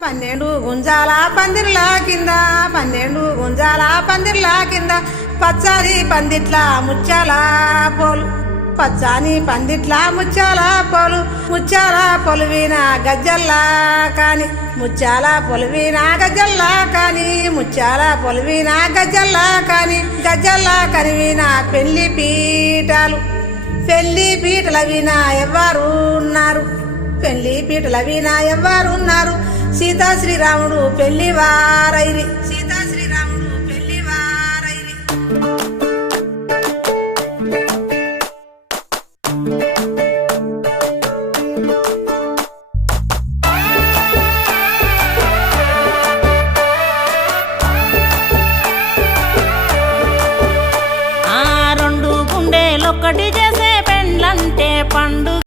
12 గుంజాల పందిర్ల కింద 12 గుంజాల పందిర్ల కింద పచ్చని పందిట్ల ముచ్చాల పోలు పచ్చని పందిట్ల ముచ్చాల పోలు ముచ్చాల పొలువిన గజ్జల్లా కాని ముచ్చాల పొలువిన గజ్జల్లా కాని ముచ్చాల పొలువిన గజ్జల్లా కాని గజ్జల్లా కనివిన పెళ్లి పీటలు వినా ఎవ్వరు ఉన్నారు పెళ్లి పీటల వినా ఎవ్వరు ఉన్నారు సీతా శ్రీరాముడు పెళ్లి వారైరి